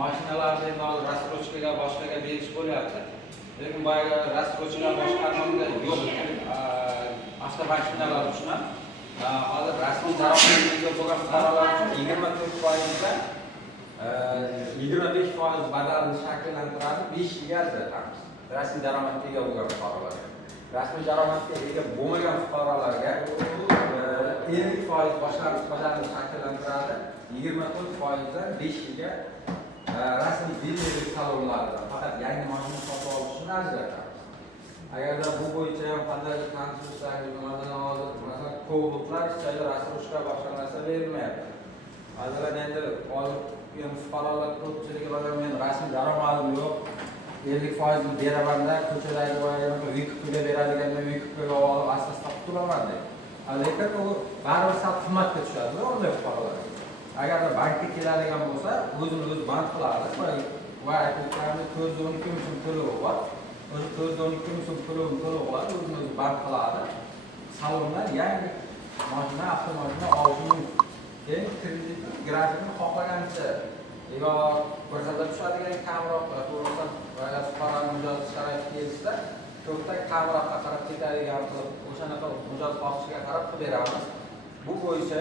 mashinalarni endi hozir raskrochkaga boshqaga berish bo'lyapti. Lekin boyagi raskrochkalar boshqarmamda yo'q. Avtomashinalar uchun ham hozir rasmiy daromadga bo'lgan fuqarolar uchun 24% dan 25% badalni shakllantiradi, 5 yilga ajratamiz. Rasmiy daromadga ega bo'lgan fuqarolarga. Rasmiy daromadga ega bo'lmagan fuqarolarga 50% boshqaruv badalni shakllantiradi, 24% dan 5 yilga rasmiy dilerlik talonlaridan faqat yangi mashina sotib olish uchun ajratamiz. Agarda bu bo'yicha ham qandaydir konstruksiyalar, masalan, ko'butlar ichida raskrochka boshqa narsa berilmayapti. Hozir endi fuqarolar ko'pchiligi bilan men rasmiy daromadim yo'q, 50% beraman-da, ko'chadagi boyagi pulga beradigandan pulga olib asta-asta qutulaman deydi. Lekin u baribir sal qimmatga tushadi unday fuqarolar. Agarda bankka keladigan bo'lsa, o'zini o'zi band qiladi va aytganimdek 412 ming so'm to'lovi bor. O'zi 412 ming so'm to'lovi bor, o'zini o'zi band qiladi. Salondan yangi mashina, avtomashina olish mumkin. Keyin kredit grafikni xohlagancha yo ko'rsatib tushadigan kamroq, to'g'risi fuqaroning mijoz sharoiti kelsa, to'rtta kamroqqa qarab ketadigan qilib, o'shanaqa mijoz xohishiga qarab qilib beramiz. Bu bo'yicha